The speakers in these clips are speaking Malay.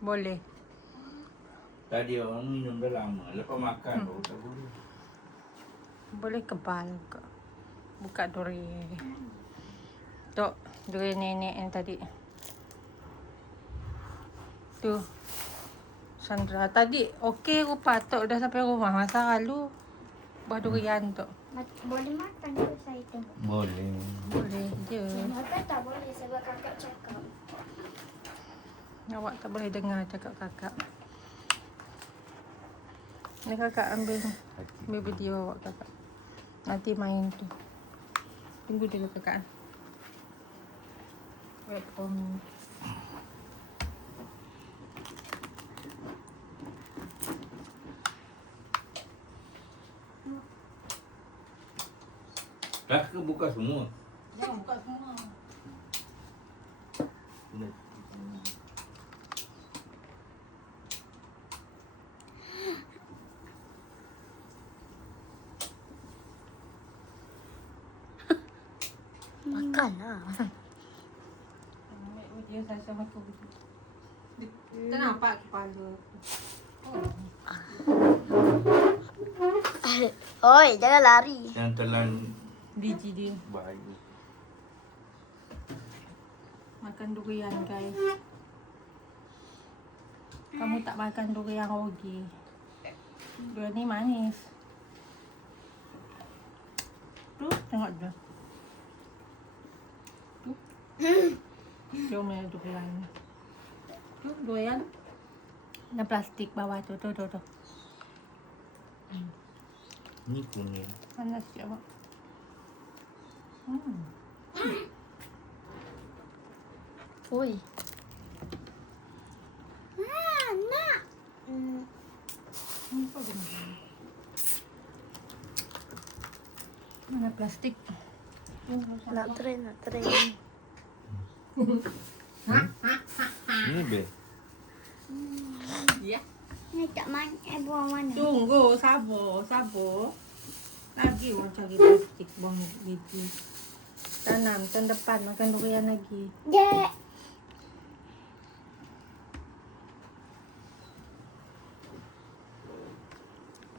Boleh. Tadi orang minum dah lama. Lepas makan baru tak boleh. Boleh kebal ke. Buka duri. Tok, duri nenek yang tadi. Tu. Sandra tadi okey rupa Tok dah sampai rumah masa lalu. Buah durian Tok. Boleh makan ke saya tengok? Boleh. Boleh je. Makan tak boleh sebab kakak cakap. Awak tak boleh dengar cakap kakak. Ni kakak ambil video awak kakak. Nanti main tu. Tunggu dulu kakak. Wait for me. Dah ke buka semua? Dah buka semua. Makan lah. Ambil video saya sama tu. Tak nampak kepala. Oi, jangan lari. Yang telan Biji dia. bahaya. Makan durian guys. Kamu tak makan durian rugi. Durian ni manis. Tu tengok je. Tu. Jom main durian. Tu durian. Dan plastik bawah tu. Tu. Ni kuning. Panas je awak. Oi. Nak. Apa benda? Mana plastik? Nak try. Ni be. Ya. Ni tak buang mana? Tunggu, sabar. Lagi orang cari plastik buang biji. Tanam tahun depan makan durian lagi. Dek.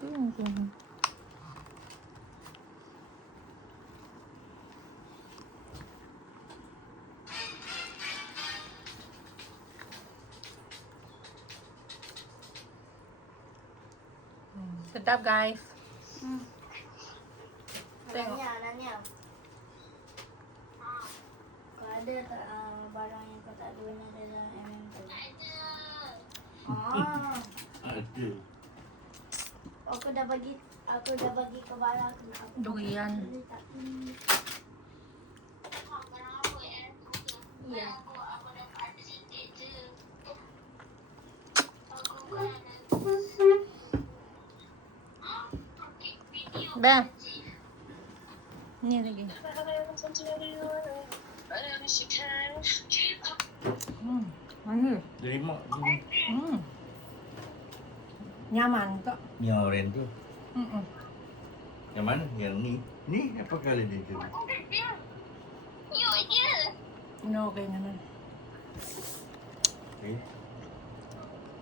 Tunggu. Sedap guys. Tengok. Nanya. Kau ada tak barang yang kau tak guna dalam MM tu? Ada. Aku dah bagi ke barang aku. Durian. Tak. Ya. Dah. Ni lagi. Manis. Dari mak ni. Nyaman tak? Yang oren tu. Hmm. Yang mana? Yang ni. Ni apa kali dia tu? No, okay naman. Okay.